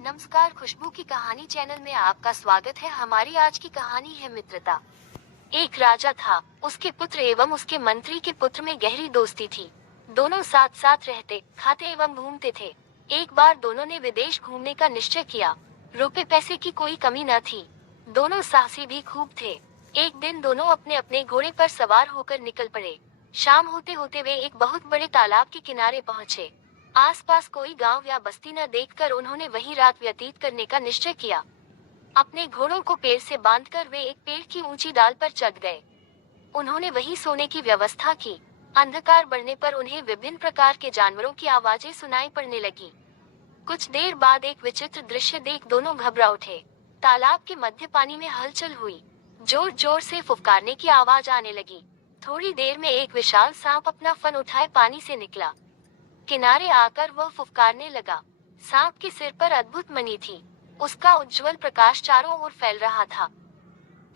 नमस्कार, खुशबू की कहानी चैनल में आपका स्वागत है। हमारी आज की कहानी है मित्रता। एक राजा था, उसके पुत्र एवं उसके मंत्री के पुत्र में गहरी दोस्ती थी। दोनों साथ साथ रहते, खाते एवं घूमते थे। एक बार दोनों ने विदेश घूमने का निश्चय किया। रुपए पैसे की कोई कमी न थी। दोनों साहसी भी खूब थे। एक दिन दोनों अपने अपने घोड़े पर सवार होकर निकल पड़े। शाम होते होते वे एक बहुत बड़े तालाब के किनारे पहुंचे। आसपास कोई गांव या बस्ती न देखकर उन्होंने वहीं रात व्यतीत करने का निश्चय किया। अपने घोड़ों को पेड़ से बांधकर वे एक पेड़ की ऊंची डाल पर चढ़ गए। उन्होंने वहीं सोने की व्यवस्था की। अंधकार बढ़ने पर उन्हें विभिन्न प्रकार के जानवरों की आवाजें सुनाई पड़ने लगी। कुछ देर बाद एक विचित्र दृश्य देख दोनों घबरा उठे। तालाब के मध्य पानी में हलचल हुई। जोर जोर से फुफकारने की आवाज आने लगी। थोड़ी देर में एक विशाल सांप अपना फन उठाए पानी से निकला। किनारे आकर वह फुफकारने लगा। सांप के सिर पर अद्भुत मणि थी। उसका उज्जवल प्रकाश चारों ओर फैल रहा था।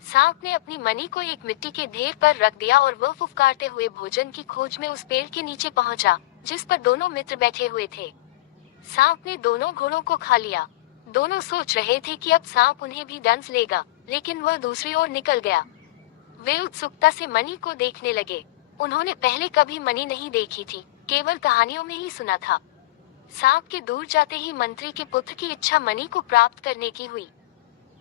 सांप ने अपनी मणि को एक मिट्टी के ढेर पर रख दिया और वह फुफकारते हुए भोजन की खोज में उस पेड़ के नीचे पहुंचा, जिस पर दोनों मित्र बैठे हुए थे। सांप ने दोनों घोड़ों को खा लिया। दोनों सोच रहे थे कि अब सांप उन्हें भी दंश लेगा, लेकिन वह दूसरी ओर निकल गया। वे उत्सुकता से मणि को देखने लगे। उन्होंने पहले कभी मणि नहीं देखी थी, केवल कहानियों में ही सुना था। सांप के दूर जाते ही मंत्री के पुत्र की इच्छा मणि को प्राप्त करने की हुई।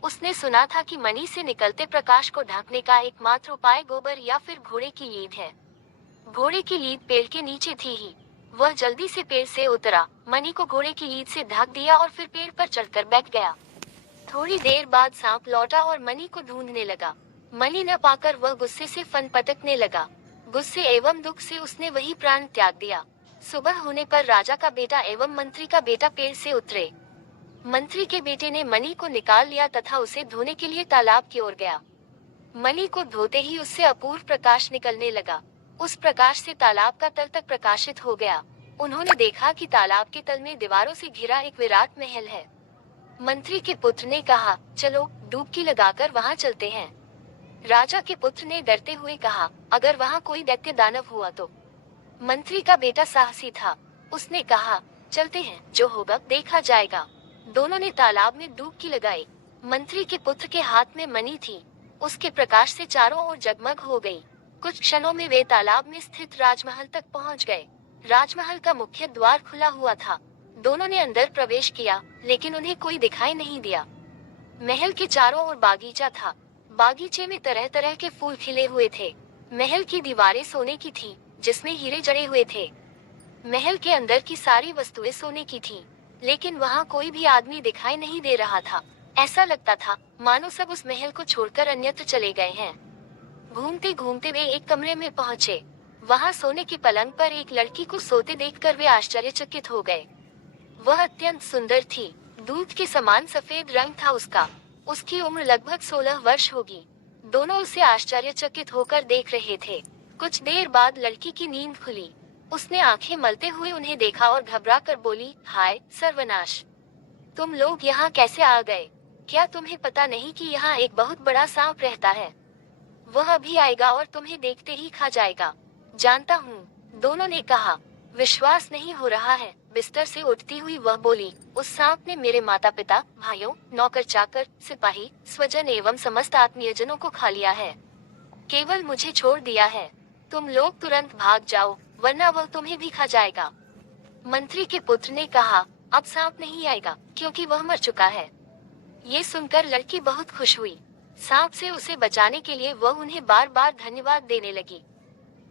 उसने सुना था कि मणि से निकलते प्रकाश को ढकने का एकमात्र उपाय गोबर या फिर घोड़े की लीद है। घोड़े की लीद पेड़ के नीचे थी ही। वह जल्दी से पेड़ से उतरा, मणि को घोड़े की लीद से ढक दिया और फिर पेड़ पर चढ़कर बैठ गया। थोड़ी देर बाद सांप लौटा और मणि को ढूंढने लगा। मणि न पाकर वह गुस्से से फन पटकने लगा। गुस्से एवं दुख से उसने वही प्राण त्याग दिया। सुबह होने पर राजा का बेटा एवं मंत्री का बेटा पेड़ से उतरे। मंत्री के बेटे ने मणि को निकाल लिया तथा उसे धोने के लिए तालाब की ओर गया। मणि को धोते ही उससे अपूर्व प्रकाश निकलने लगा। उस प्रकाश से तालाब का तल तक प्रकाशित हो गया। उन्होंने देखा कि तालाब के तल में दीवारों से घिरा एक विराट महल है। मंत्री के पुत्र ने कहा, चलो डुबकी लगाकर वहां चलते हैं। राजा के पुत्र ने डरते हुए कहा, अगर वहां कोई दैत्य दानव हुआ तो। मंत्री का बेटा साहसी था। उसने कहा, चलते हैं, जो होगा देखा जाएगा। दोनों ने तालाब में डुबकी लगाई। मंत्री के पुत्र के हाथ में मणि थी। उसके प्रकाश से चारों ओर जगमग हो गई। कुछ क्षणों में वे तालाब में स्थित राजमहल तक पहुंच गए। राजमहल का मुख्य द्वार खुला हुआ था। दोनों ने अंदर प्रवेश किया, लेकिन उन्हें कोई दिखाई नहीं दिया। महल के चारों ओर बागीचा था। बागीचे में तरह तरह के फूल खिले हुए थे। महल की दीवारें सोने की थी, जिसमें हीरे जड़े हुए थे। महल के अंदर की सारी वस्तुएं सोने की थीं, लेकिन वहां कोई भी आदमी दिखाई नहीं दे रहा था। ऐसा लगता था मानो सब उस महल को छोड़कर अन्यत्र चले गए हैं। घूमते घूमते वे एक कमरे में पहुंचे। वहां सोने के पलंग पर एक लड़की को सोते देखकर वे आश्चर्यचकित हो गए। वह अत्यंत सुंदर थी। दूध के समान सफेद रंग था उसका। उसकी उम्र लगभग 16 वर्ष होगी। दोनों उसे आश्चर्यचकित होकर देख रहे थे। कुछ देर बाद लड़की की नींद खुली। उसने आंखें मलते हुए उन्हें देखा और घबरा कर बोली, हाय सर्वनाश, तुम लोग यहाँ कैसे आ गए? क्या तुम्हें पता नहीं कि यहाँ एक बहुत बड़ा सांप रहता है? वह अभी आएगा और तुम्हें देखते ही खा जाएगा। जानता हूँ, दोनों ने कहा। विश्वास नहीं हो रहा है। बिस्तर से उठती हुई वह बोली, उस सांप ने मेरे माता पिता, भाइयों, नौकर चाकर, सिपाही, स्वजन एवं समस्त आत्मीयजनों को खा लिया है। केवल मुझे छोड़ दिया है। तुम लोग तुरंत भाग जाओ, वरना वह तुम्हें भी खा जाएगा। मंत्री के पुत्र ने कहा, अब सांप नहीं आएगा, क्योंकि वह मर चुका है। ये सुनकर लड़की बहुत खुश हुई। सांप से उसे बचाने के लिए वह उन्हें बार बार धन्यवाद देने लगी।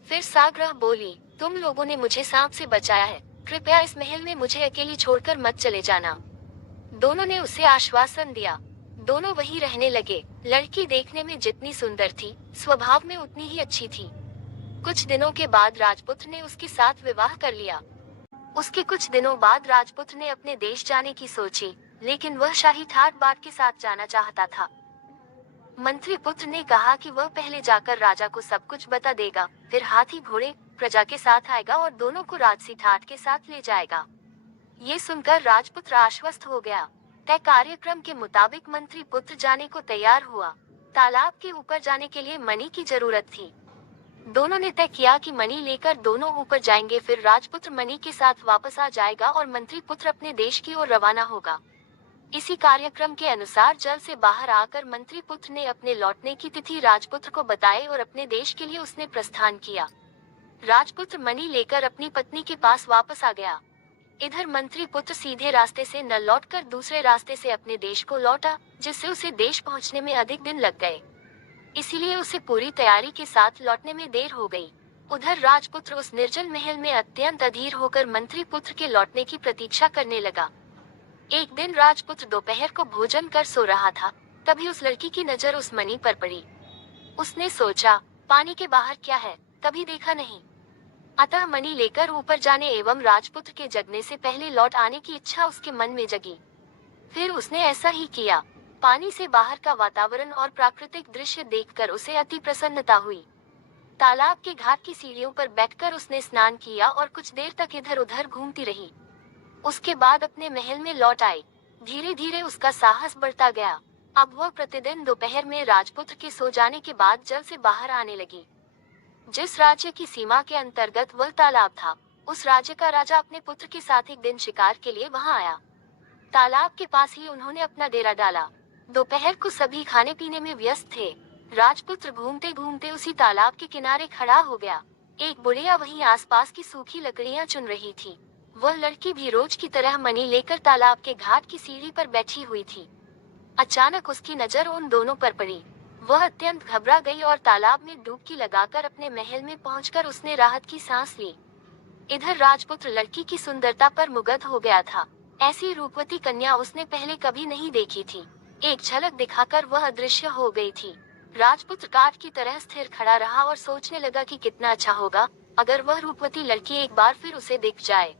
फिर साग्रह बोली, तुम लोगों ने मुझे सांप से बचाया है, कृपया इस महल में मुझे अकेली छोड़कर मत चले जाना। दोनों ने उसे आश्वासन दिया। दोनों वहीं रहने लगे। लड़की देखने में जितनी सुंदर थी, स्वभाव में उतनी ही अच्छी थी। कुछ दिनों के बाद राजपुत्र ने उसके साथ विवाह कर लिया। उसके कुछ दिनों बाद राजपुत्र ने अपने देश जाने की सोची, लेकिन वह शाही ठाट बाट के साथ जाना चाहता था। मंत्री पुत्र ने कहा कि वह पहले जाकर राजा को सब कुछ बता देगा, फिर हाथी घोड़े प्रजा के साथ आएगा और दोनों को राजसी ठाट के साथ ले जाएगा। ये सुनकर राजपुत्र आश्वस्त हो गया। तय कार्यक्रम के मुताबिक मंत्री पुत्र जाने को तैयार हुआ। तालाब के ऊपर जाने के लिए मणि की जरूरत थी। दोनों ने तय किया कि मणि लेकर दोनों ऊपर जाएंगे, फिर राजपुत्र मणि के साथ वापस आ जाएगा और मंत्री पुत्र अपने देश की ओर रवाना होगा। इसी कार्यक्रम के अनुसार जल से बाहर आकर मंत्री पुत्र ने अपने लौटने की तिथि राजपुत्र को बताई और अपने देश के लिए उसने प्रस्थान किया। राजपुत्र मणि लेकर अपनी पत्नी के पास वापस आ गया। इधर मंत्री पुत्र सीधे रास्ते से न लौटकर दूसरे रास्ते से अपने देश को लौटा, जिससे उसे देश पहुंचने में अधिक दिन लग गए। इसीलिए उसे पूरी तैयारी के साथ लौटने में देर हो गई। उधर राजपुत्र उस निर्जन महल में अत्यंत अधीर होकर मंत्री पुत्र के लौटने की प्रतीक्षा करने लगा। एक दिन राजपुत्र दोपहर को भोजन कर सो रहा था, तभी उस लड़की की नजर उस मणि पर पड़ी। उसने सोचा, पानी के बाहर क्या है, कभी देखा नहीं। अतः मणि लेकर ऊपर जाने एवं राजपुत्र के जगने से पहले लौट आने की इच्छा उसके मन में जगी। फिर उसने ऐसा ही किया। पानी से बाहर का वातावरण और प्राकृतिक दृश्य देखकर उसे अति प्रसन्नता हुई। तालाब के घाट की सीढ़ियों पर बैठकर उसने स्नान किया और कुछ देर तक इधर उधर घूमती रही। उसके बाद अपने महल में लौट आई। धीरे धीरे उसका साहस बढ़ता गया। अब वह प्रतिदिन दोपहर में राजपुत्र के सो जाने के बाद जल से बाहर आने लगी। जिस राज्य की सीमा के अंतर्गत वह तालाब था, उस राज्य का राजा अपने पुत्र के साथ एक दिन शिकार के लिए वहां आया। तालाब के पास ही उन्होंने अपना डेरा डाला। दोपहर को सभी खाने पीने में व्यस्त थे। राजपुत्र घूमते घूमते उसी तालाब के किनारे खड़ा हो गया। एक बुढ़िया वहीं आसपास की सूखी लकड़ियां चुन रही थी। वह लड़की भी रोज की तरह मणि लेकर तालाब के घाट की सीढ़ी पर बैठी हुई थी। अचानक उसकी नजर उन दोनों पर पड़ी। वह अत्यंत घबरा गई और तालाब में डुबकी लगाकर अपने महल में पहुंचकर उसने राहत की सांस ली। इधर राजपुत्र लड़की की सुंदरता पर मुग्ध हो गया था। ऐसी रूपवती कन्या उसने पहले कभी नहीं देखी थी। एक झलक दिखाकर वह अदृश्य हो गई थी। राजपुत्र काठ की तरह स्थिर खड़ा रहा और सोचने लगा कि कितना अच्छा होगा अगर वह रूपवती लड़की एक बार फिर उसे दिख जाए।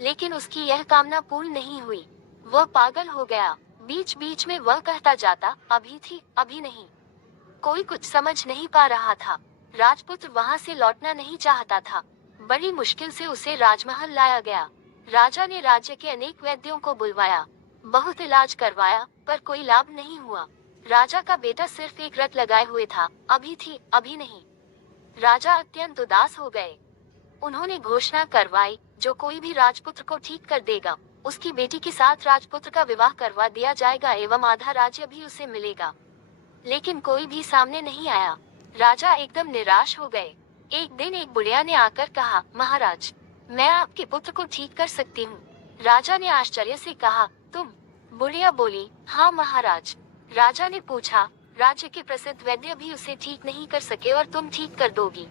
लेकिन उसकी यह कामना पूर्ण नहीं हुई। वह पागल हो गया। बीच बीच में वह कहता जाता, अभी थी, अभी नहीं। कोई कुछ समझ नहीं पा रहा था। राजपुत्र वहां से लौटना नहीं चाहता था। बड़ी मुश्किल से उसे राजमहल लाया गया। राजा ने राज्य के अनेक वैद्यों को बुलवाया, बहुत इलाज करवाया, पर कोई लाभ नहीं हुआ। राजा का बेटा सिर्फ एक रट लगाए हुए था, अभी थी, अभी नहीं। राजा अत्यंत उदास हो गए। उन्होंने घोषणा करवाई, जो कोई भी राजपुत्र को ठीक कर देगा, उसकी बेटी के साथ राजपुत्र का विवाह करवा दिया जाएगा एवं आधा राज्य भी उसे मिलेगा। लेकिन कोई भी सामने नहीं आया। राजा एकदम निराश हो गए। एक दिन एक बुढ़िया ने आकर कहा, महाराज, मैं आपके पुत्र को ठीक कर सकती हूँ। राजा ने आश्चर्य से कहा, तुम? बुढ़िया बोली, हाँ महाराज। राजा ने पूछा, राज्य के प्रसिद्ध वैद्य भी उसे ठीक नहीं कर सके और तुम ठीक कर दोगी?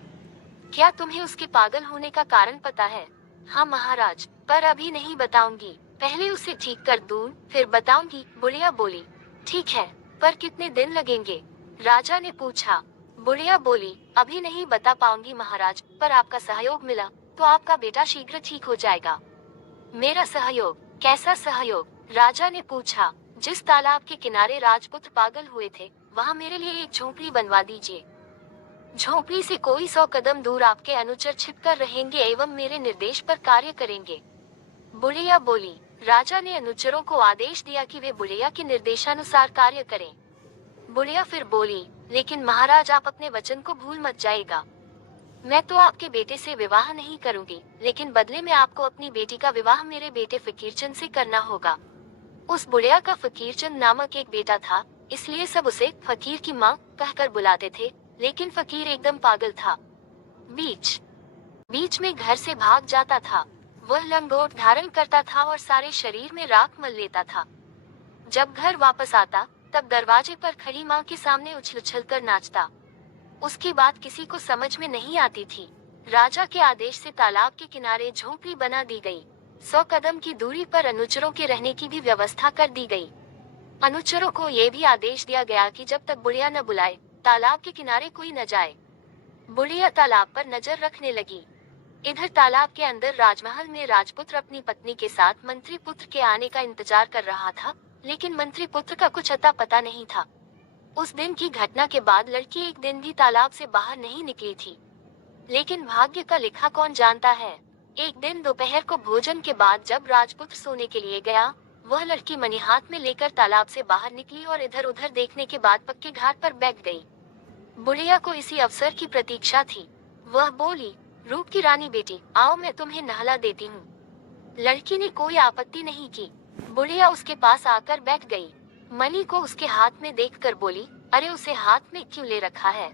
क्या तुम्हें उसके पागल होने का कारण पता है? हाँ महाराज, पर अभी नहीं बताऊंगी, पहले उसे ठीक कर दूं, फिर बताऊंगी। बुढ़िया बोली, ठीक है, पर कितने दिन लगेंगे? राजा ने पूछा। बुढ़िया बोली, अभी नहीं बता पाऊंगी महाराज, पर आपका सहयोग मिला तो आपका बेटा शीघ्र ठीक हो जाएगा। मेरा सहयोग? कैसा सहयोग? राजा ने पूछा। जिस तालाब के किनारे राजपुत्र पागल हुए थे, वहाँ मेरे लिए एक झोंपड़ी बनवा दीजिए। झोंपड़ी से कोई 100 कदम दूर आपके अनुचर छिपकर रहेंगे एवं मेरे निर्देश पर कार्य करेंगे। बुढ़िया बोली। राजा ने अनुचरों को आदेश दिया कि वे बुढ़िया के निर्देशानुसार कार्य करें। बुढ़िया फिर बोली, लेकिन महाराज, आप अपने वचन को भूल मत जाइएगा। मैं तो आपके बेटे से विवाह नहीं करूंगी, लेकिन बदले में आपको अपनी बेटी का विवाह मेरे बेटे फकीरचंद से करना होगा। उस बुढ़िया का फकीरचंद नामक एक बेटा था, इसलिए सब उसे फकीर की माँ कहकर बुलाते थे। लेकिन फकीर एकदम पागल था। बीच बीच में घर से भाग जाता था। वह लंगोट धारण करता था और सारे शरीर में राख मल लेता था। जब घर वापस आता, तब दरवाजे पर खड़ी माँ के सामने उछल उछल कर नाचता। उसकी बात किसी को समझ में नहीं आती थी। राजा के आदेश से तालाब के किनारे झोंपड़ी बना दी गई। 100 कदम की दूरी पर अनुचरों के रहने की भी व्यवस्था कर दी गई। अनुचरों को ये भी आदेश दिया गया कि जब तक बुढ़िया न बुलाए, तालाब के किनारे कोई न जाए। बुढ़िया तालाब पर नजर रखने लगी। इधर तालाब के अंदर राजमहल में राजपुत्र अपनी पत्नी के साथ मंत्री पुत्र के आने का इंतजार कर रहा था, लेकिन मंत्री पुत्र का कुछ अता पता नहीं था। उस दिन की घटना के बाद लड़की एक दिन भी तालाब से बाहर नहीं निकली थी। लेकिन भाग्य का लिखा कौन जानता है। एक दिन दोपहर को भोजन के बाद जब राजपुत्र सोने के लिए गया, वह लड़की मणि हाथ में लेकर तालाब से बाहर निकली और इधर उधर देखने के बाद पक्के घाट पर बैठ गई। बुढ़िया को इसी अवसर की प्रतीक्षा थी। वह बोली, रूप की रानी बेटी, आओ मैं तुम्हें नहला देती हूँ। लड़की ने कोई आपत्ति नहीं की। बुढ़िया उसके पास आकर बैठ गई। मणि को उसके हाथ में देखकर बोली, अरे उसे हाथ में क्यों ले रखा है?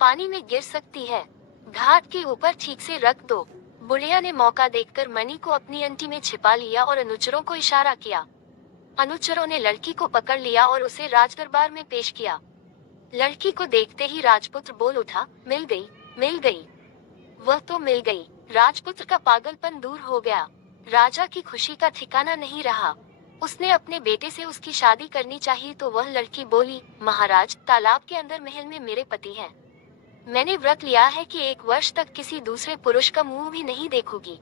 पानी में गिर सकती है, घाट के ऊपर ठीक से रख दो। बुढ़िया ने मौका देखकर मणि को अपनी अंटी में छिपा लिया और अनुचरों को इशारा किया। अनुचरों ने लड़की को पकड़ लिया और उसे राजदरबार में पेश किया। लड़की को देखते ही राजपुत्र बोल उठा, मिल गई, मिल गई। वह तो मिल गई। राजपुत्र का पागलपन दूर हो गया। राजा की खुशी का ठिकाना नहीं रहा। उसने अपने बेटे से उसकी शादी करनी चाहिए तो वह लड़की बोली, महाराज, तालाब के अंदर महल में मेरे पति हैं। मैंने व्रत लिया है कि 1 वर्ष तक किसी दूसरे पुरुष का मुंह भी नहीं देखूंगी,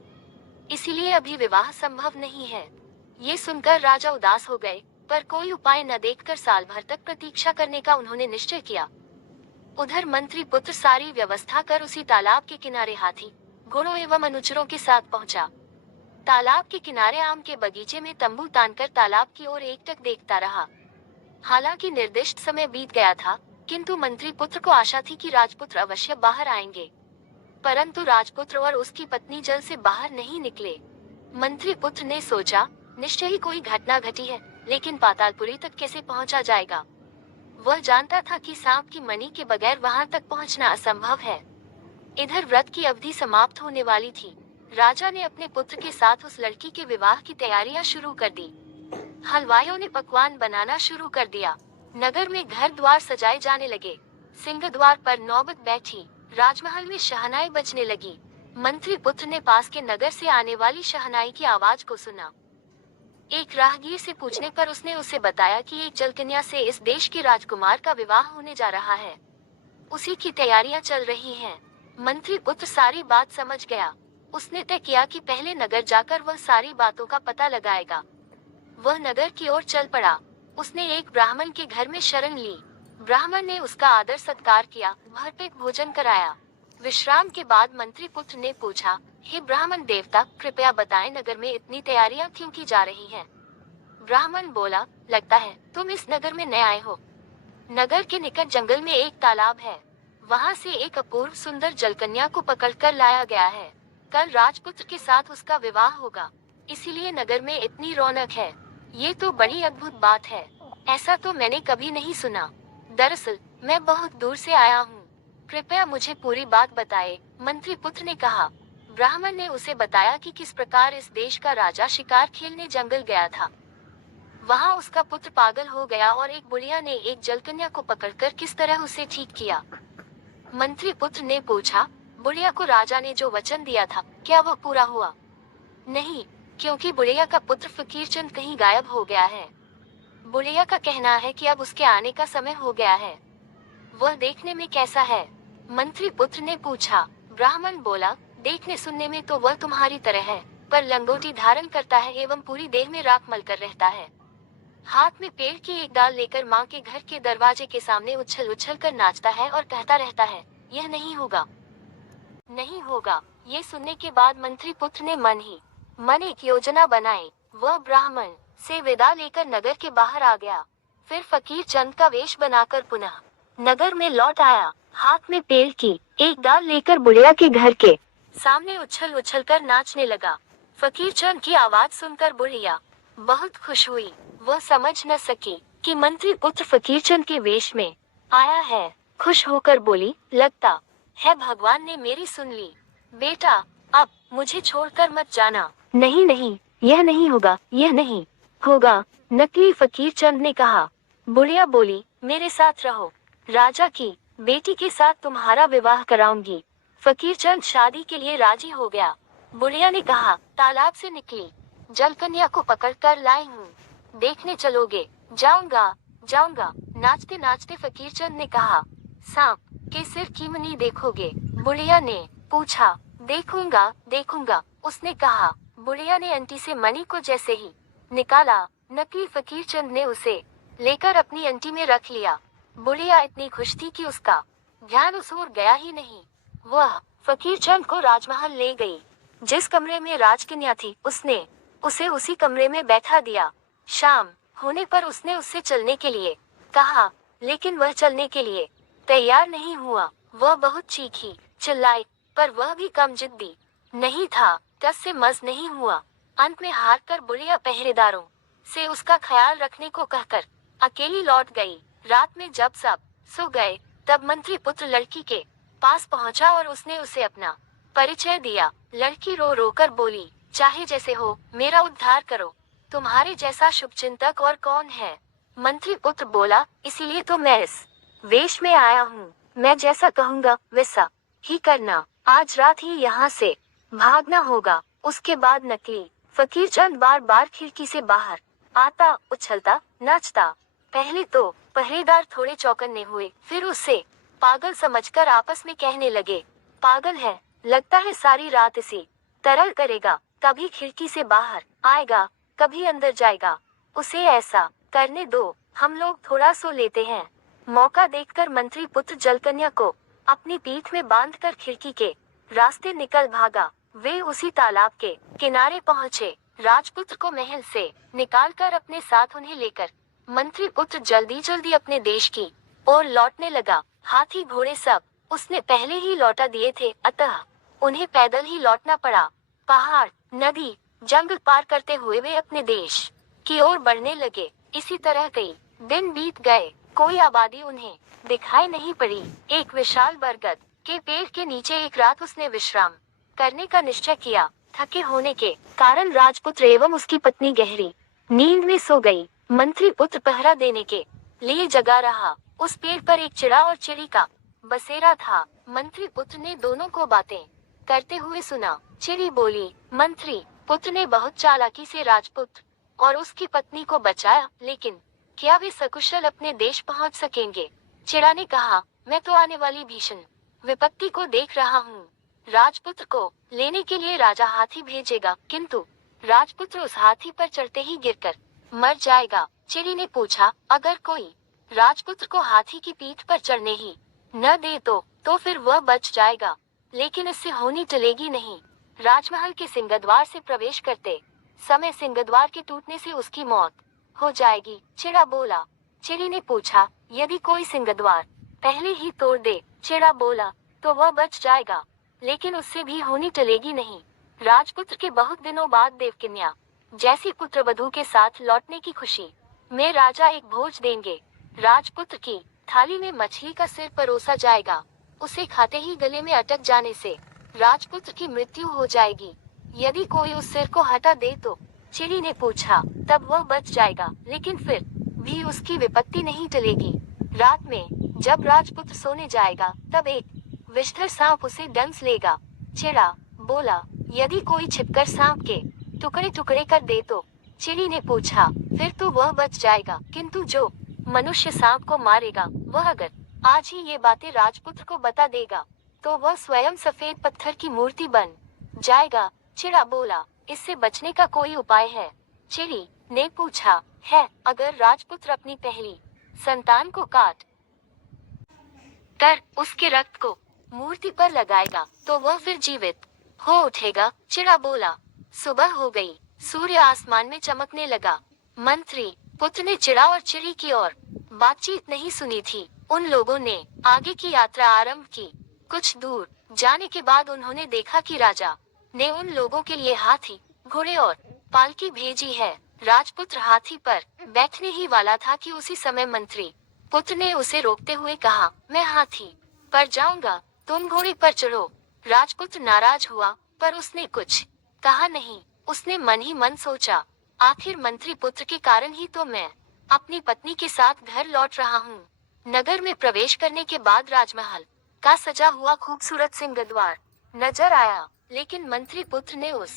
इसीलिए अभी विवाह संभव नहीं है। ये सुनकर राजा उदास हो गए, पर कोई उपाय न देखकर साल भर तक प्रतीक्षा करने का उन्होंने निश्चय किया। उधर मंत्री पुत्र सारी व्यवस्था कर उसी तालाब के किनारे हाथी घोड़ों एवं अनुचरों के साथ पहुंचा। तालाब के किनारे आम के बगीचे में तंबू तानकर तालाब की ओर एकटक देखता रहा। हालांकि निर्दिष्ट समय बीत गया था, किंतु मंत्री पुत्र को आशा थी कि राजपुत्र अवश्य बाहर आएंगे, परंतु राजपुत्र और उसकी पत्नी जल से बाहर नहीं निकले। मंत्री पुत्र ने सोचा, निश्चय ही कोई घटना घटी है, लेकिन पातालपुरी तक कैसे पहुंचा जाएगा? वह जानता था कि सांप की मणि के बगैर वहां तक पहुंचना असंभव है। इधर व्रत की अवधि समाप्त होने वाली थी। राजा ने अपने पुत्र के साथ उस लड़की के विवाह की तैयारियां शुरू कर दी। हलवाइयों ने पकवान बनाना शुरू कर दिया। नगर में घर द्वार सजाए जाने लगे। सिंह द्वार पर नौबत बैठी। राजमहल में शहनाई बजने लगी। मंत्री पुत्र ने पास के नगर से आने वाली शहनाई की आवाज को सुना। एक राहगीर से पूछने पर उसने उसे बताया कि एक जलकन्या से इस देश के राजकुमार का विवाह होने जा रहा है। उसी की तैयारियां चल रही हैं। मंत्री पुत्र सारी बात समझ गया। उसने तय किया कि पहले नगर जाकर वह सारी बातों का पता लगाएगा। वह नगर की ओर चल पड़ा। उसने एक ब्राह्मण के घर में शरण ली। ब्राह्मण ने उसका आदर सत्कार किया, भरपेट भोजन कराया। विश्राम के बाद मंत्री पुत्र ने पूछा, हे ब्राह्मण देवता, कृपया बताएं नगर में इतनी तैयारियां क्यों की जा रही हैं? ब्राह्मण बोला, लगता है तुम इस नगर में नए आए हो। नगर के निकट जंगल में एक तालाब है। वहां से एक अपूर्व सुंदर जलकन्या को पकड़कर लाया गया है। कल राजपुत्र के साथ उसका विवाह होगा, इसीलिए नगर में इतनी रौनक है। ये तो बड़ी अद्भुत बात है। ऐसा तो मैंने कभी नहीं सुना। दरअसल मैं बहुत दूर से आया हूँ, कृपया मुझे पूरी बात बताए, मंत्री पुत्र ने कहा। ब्राह्मण ने उसे बताया कि किस प्रकार इस देश का राजा शिकार खेलने जंगल गया था। वहाँ उसका पुत्र पागल हो गया और एक बुढ़िया ने एक जलकन्या को पकड़कर किस तरह उसे ठीक किया। मंत्री पुत्र ने पूछा, बुढ़िया को राजा ने जो वचन दिया था, क्या वह पूरा हुआ? नहीं, क्योंकि बुढ़िया का पुत्र फकीरचंद कहीं गायब हो गया है। बुढ़िया का कहना है कि अब उसके आने का समय हो गया है। वह देखने में कैसा है? मंत्री पुत्र ने पूछा। ब्राह्मण बोला, देखने सुनने में तो वह तुम्हारी तरह है, पर लंगोटी धारण करता है एवं पूरी देह में राख मल कर रहता है। हाथ में पेड़ की एक डाल लेकर माँ के घर के दरवाजे के सामने उछल उछल कर नाचता है और कहता रहता है, यह नहीं होगा, नहीं होगा। ये सुनने के बाद मंत्री पुत्र ने मन एक योजना बनाई। वह ब्राह्मण से विदा लेकर नगर के बाहर आ गया। फिर फकीर चंद का वेश बनाकर पुनः नगर में लौट आया। हाथ में पेड़ की एक डाल लेकर बुढ़िया के घर के सामने उछल उछल कर नाचने लगा। फकीर चंद की आवाज सुनकर बुढ़िया बहुत खुश हुई। वह समझ न सकी कि मंत्री पुत्र फकीर चंद के वेश में आया है। खुश होकर बोली, लगता है भगवान ने मेरी सुन ली। बेटा, अब मुझे छोड़कर मत जाना। नहीं नहीं, यह नहीं होगा, यह नहीं होगा, नकली फकीर चंद ने कहा। बुढ़िया बोली, मेरे साथ रहो, राजा की बेटी के साथ तुम्हारा विवाह कराऊंगी। फकीर चंद शादी के लिए राजी हो गया। बुढ़िया ने कहा, तालाब से निकली जलकन्या को पकड़कर लाई हूँ, देखने चलोगे? जाऊंगा, जाऊंगा। नाचते नाचते फकीर चंद ने कहा, सांप के सिर की मणि देखोगे? बुढ़िया ने पूछा। देखूंगा, देखूंगा, उसने कहा। बुढ़िया ने अंटी से मणि को जैसे ही निकाला, नकली फकीर चंद ने उसे लेकर अपनी अंटी में रख लिया। बुढ़िया इतनी खुश थी कि उसका ध्यान उस ओर गया ही नहीं। वह फकीर चंद को राजमहल ले गई। जिस कमरे में राजकन्या थी, उसने उसे उसी कमरे में बैठा दिया। शाम होने पर उसने उससे चलने के लिए कहा, लेकिन वह चलने के लिए तैयार नहीं हुआ। वह बहुत चीखी, चिल्लाई, पर वह भी कम जिद्दी नहीं था। टस से मस नहीं हुआ। अंत में हार कर बुढ़िया पहरेदारों से उसका ख्याल रखने को कहकर अकेली लौट गई। रात में जब सब सो गए तब मंत्री पुत्र लड़की के पास पहुंचा और उसने उसे अपना परिचय दिया। लड़की रो रो कर बोली, चाहे जैसे हो मेरा उद्धार करो, तुम्हारे जैसा शुभचिंतक और कौन है। मंत्री पुत्र बोला, इसीलिए तो मैं इस वेश में आया हूँ, मैं जैसा कहूँगा वैसा ही करना। आज रात ही यहाँ से भागना होगा। उसके बाद नकली फकीर चंद बार बार खिड़की से बाहर आता, उछलता, नाचता। पहले तो पहरेदार थोड़े चौकन्ने हुए, फिर उसे पागल समझकर आपस में कहने लगे, पागल है, लगता है सारी रात इसी तरह करेगा, कभी खिड़की से बाहर आएगा, कभी अंदर जाएगा। उसे ऐसा करने दो, हम लोग थोड़ा सो लेते हैं। मौका देखकर मंत्री पुत्र जलकन्या को अपनी पीठ में बांधकर खिड़की के रास्ते निकल भागा। वे उसी तालाब के किनारे पहुँचे। राजपुत्र को महल से निकालकर अपने साथ उन्हें लेकर मंत्री पुत्र जल्दी जल्दी अपने देश की ओर लौटने लगा। हाथी घोड़े सब उसने पहले ही लौटा दिए थे, अतः उन्हें पैदल ही लौटना पड़ा। पहाड़, नदी, जंगल पार करते हुए वे अपने देश की ओर बढ़ने लगे। इसी तरह कई दिन बीत गए, कोई आबादी उन्हें दिखाई नहीं पड़ी। एक विशाल बरगद के पेड़ के नीचे एक रात उसने विश्राम करने का निश्चय किया। थके होने के कारण राजपुत्र एवं उसकी पत्नी गहरी नींद में सो गई। मंत्री पुत्र पहरा देने के लिए जगा रहा। उस पेड़ पर एक चिड़ा और चिड़ी का बसेरा था। मंत्री पुत्र ने दोनों को बातें करते हुए सुना। चिड़ी बोली, मंत्री पुत्र ने बहुत चालाकी से राजपुत्र और उसकी पत्नी को बचाया, लेकिन क्या वे सकुशल अपने देश पहुंच सकेंगे? चिड़ा ने कहा, मैं तो आने वाली भीषण विपत्ति को देख रहा हूँ। राजपुत्र को लेने के लिए राजा हाथी भेजेगा, किंतु राजपुत्र उस हाथी पर चढ़ते ही गिरकर मर जाएगा। चिड़ी ने पूछा, अगर कोई राजपुत्र को हाथी की पीठ पर चढ़ने ही न दे तो फिर वह बच जाएगा, लेकिन इससे होनी चलेगी नहीं। राजमहल के सिंहद्वार से प्रवेश करते समय सिंहद्वार के टूटने से उसकी मौत हो जाएगी। चिड़ा बोला। चिड़ी ने पूछा, यदि कोई सिंहद्वार पहले ही तोड़ दे? चिड़ा बोला, तो वह बच जाएगा, लेकिन उससे भी होनी चलेगी नहीं। राजपुत्र के बहुत दिनों बाद देवकन्या जैसी पुत्रवधू के साथ लौटने की खुशी में राजा एक भोज देंगे। राजपुत्र की थाली में मछली का सिर परोसा जाएगा। उसे खाते ही गले में अटक जाने से राजपुत्र की मृत्यु हो जाएगी। यदि कोई उस सिर को हटा दे तो? चिड़ी ने पूछा, तब वह बच जाएगा, लेकिन फिर भी उसकी विपत्ति नहीं टलेगी। रात में जब राजपुत्र सोने जाएगा तब एक विषधर सांप उसे डंस लेगा। चिड़ा बोला, यदि कोई छिपकर सांप के टुकड़े टुकड़े कर दे तो? चिड़ी ने पूछा, फिर तो वह बच जाएगा, किंतु जो मनुष्य सांप को मारेगा वह अगर आज ही ये बातें राजपुत्र को बता देगा तो वह स्वयं सफेद पत्थर की मूर्ति बन जाएगा। चिड़ा बोला, इससे बचने का कोई उपाय है? चिड़ी ने पूछा, है, अगर राजपुत्र अपनी पहली संतान को काट कर उसके रक्त को मूर्ति पर लगाएगा तो वह फिर जीवित हो उठेगा। चिड़ा बोला। सुबह हो गई, सूर्य आसमान में चमकने लगा। मंत्री पुत्र ने चिड़ा और चिड़ी की और बातचीत नहीं सुनी थी। उन लोगों ने आगे की यात्रा आरंभ की। कुछ दूर जाने के बाद उन्होंने देखा कि राजा ने उन लोगों के लिए हाथी, घोड़े और पालकी भेजी है। राजपुत्र हाथी पर बैठने ही वाला था कि उसी समय मंत्री पुत्र ने उसे रोकते हुए कहा, मैं हाथी पर जाऊंगा, तुम घोड़े पर चढ़ो। राजपुत्र नाराज हुआ, पर उसने कुछ कहा नहीं। उसने मन ही मन सोचा, आखिर मंत्री पुत्र के कारण ही तो मैं अपनी पत्नी के साथ घर लौट रहा हूँ। नगर में प्रवेश करने के बाद राजमहल का सजा हुआ खूबसूरत सिंहद्वार नजर आया, लेकिन मंत्री पुत्र ने उस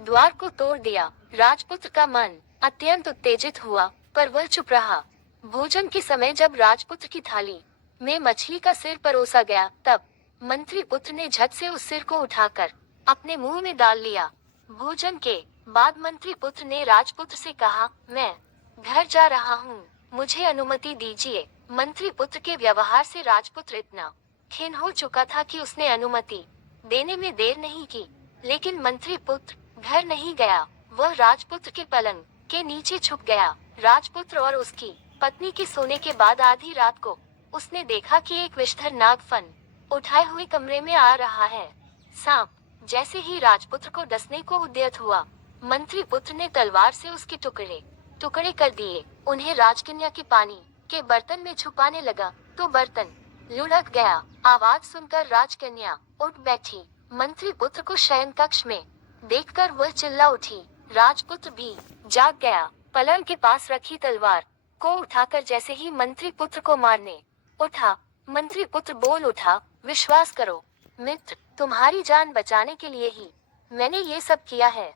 द्वार को तोड़ दिया। राजपुत्र का मन अत्यंत उत्तेजित हुआ, पर वह चुप रहा। भोजन के समय जब राजपुत्र की थाली में मछली का सिर परोसा गया, तब मंत्री पुत्र ने झट से उस सिर को उठाकर अपने मुंह में डाल लिया। भोजन के बाद मंत्री पुत्र ने राजपुत्र से कहा, मैं घर जा रहा हूँ, मुझे अनुमति दीजिए। मंत्री पुत्र के व्यवहार से राजपुत्र इतना खिन्न हो चुका था कि उसने अनुमति देने में देर नहीं की। लेकिन मंत्री पुत्र घर नहीं गया, वह राजपुत्र के पलंग के नीचे छुप गया। राजपुत्र और उसकी पत्नी के सोने के बाद आधी रात को उसने देखा कि एक विषधर नाग फन उठाए हुए कमरे में आ रहा है। सांप जैसे ही राजपुत्र को डसने को उद्यत हुआ, मंत्री पुत्र ने तलवार से उसके टुकड़े टुकड़े कर दिए। उन्हें राजकन्या के पानी के बर्तन में छुपाने लगा तो बर्तन लुढ़क गया। आवाज सुनकर राजकन्या उठ बैठी। मंत्री पुत्र को शयन कक्ष में देखकर वह चिल्ला उठी। राजपुत्र भी जाग गया। पलंग के पास रखी तलवार को उठाकर जैसे ही मंत्री पुत्र को मारने उठा, मंत्री पुत्र बोल उठा, विश्वास करो मित्र, तुम्हारी जान बचाने के लिए ही मैंने ये सब किया है।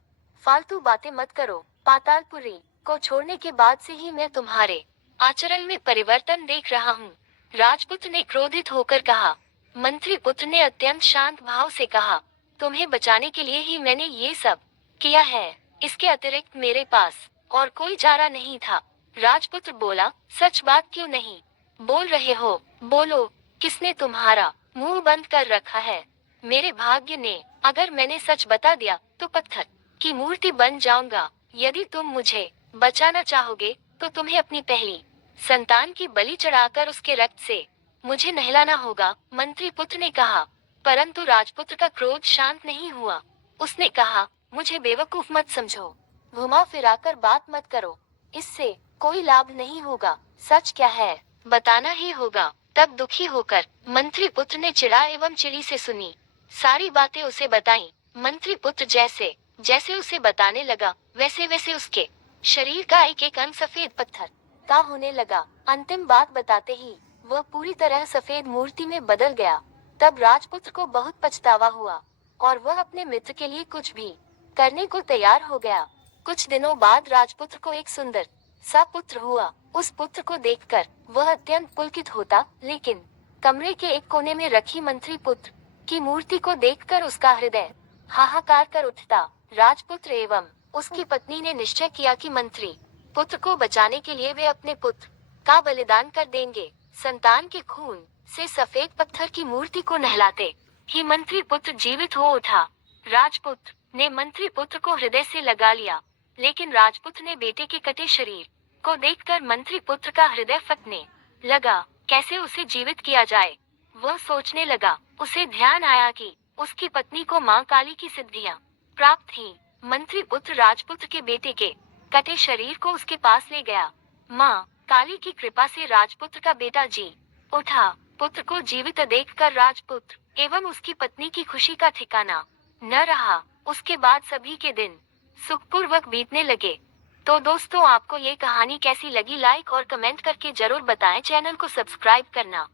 फालतू बातें मत करो। पातालपुरी को छोड़ने के बाद से ही मैं तुम्हारे आचरण में परिवर्तन देख रहा हूँ। राजपुत्र ने क्रोधित होकर कहा। मंत्री पुत्र ने अत्यंत शांत भाव से कहा, तुम्हें बचाने के लिए ही मैंने ये सब किया है। इसके अतिरिक्त मेरे पास और कोई चारा नहीं था। राजपुत्र बोला, सच बात क्यों नहीं बोल रहे हो? बोलो, किसने तुम्हारा मुंह बंद कर रखा है? मेरे भाग्य ने। अगर मैंने सच बता दिया तो पत्थर की मूर्ति बन जाऊंगा। यदि तुम मुझे बचाना चाहोगे तो तुम्हें अपनी पहली संतान की बलि चढ़ाकर उसके रक्त से मुझे नहलाना होगा। मंत्री पुत्र ने कहा। परंतु राजपुत्र का क्रोध शांत नहीं हुआ। उसने कहा, मुझे बेवकूफ मत समझो, घुमा फिराकर बात मत करो, इससे कोई लाभ नहीं होगा। सच क्या है बताना ही होगा। तब दुखी होकर मंत्री पुत्र ने चिड़ा एवं चिड़ी से सुनी सारी बातें उसे बताई। मंत्री पुत्र जैसे जैसे उसे बताने लगा वैसे वैसे उसके शरीर का एक एक अंग सफेद पत्थर का होने लगा। अंतिम बात बताते ही वह पूरी तरह सफेद मूर्ति में बदल गया। तब राजपुत्र को बहुत पछतावा हुआ और वह अपने मित्र के लिए कुछ भी करने को तैयार हो गया। कुछ दिनों बाद राजपुत्र को एक सुंदर सा पुत्र हुआ। उस पुत्र को देखकर वह अत्यंत पुलकित होता, लेकिन कमरे के एक कोने में रखी मंत्री पुत्र की मूर्ति को देखकर उसका हृदय हाहाकार कर उठता। राजपुत्र एवं उसकी पत्नी ने निश्चय किया कि मंत्री पुत्र को बचाने के लिए वे अपने पुत्र का बलिदान कर देंगे। संतान के खून से सफेद पत्थर की मूर्ति को नहलाते ही मंत्री पुत्र जीवित हो उठा। राजपुत्र ने मंत्री पुत्र को हृदय से लगा लिया, लेकिन राजपुत्र ने बेटे के कटे शरीर को देखकर मंत्री पुत्र का हृदय फटने लगा। कैसे उसे जीवित किया जाए वह सोचने लगा। उसे ध्यान आया कि उसकी पत्नी को मां काली की सिद्धियां प्राप्त थी। मंत्री पुत्र राजपुत्र के बेटे के कटे शरीर को उसके पास ले गया। मां काली की कृपा से राजपुत्र का बेटा जी उठा। पुत्र को जीवित देखकर राजपुत्र एवं उसकी पत्नी की खुशी का ठिकाना न रहा। उसके बाद सभी के दिन सुखपूर्वक बीतने लगे। तो दोस्तों, आपको ये कहानी कैसी लगी लाइक और कमेंट करके जरूर बताएं। चैनल को सब्सक्राइब करना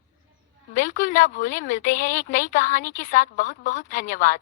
बिल्कुल ना भूलें। मिलते हैं एक नई कहानी के साथ। बहुत बहुत धन्यवाद।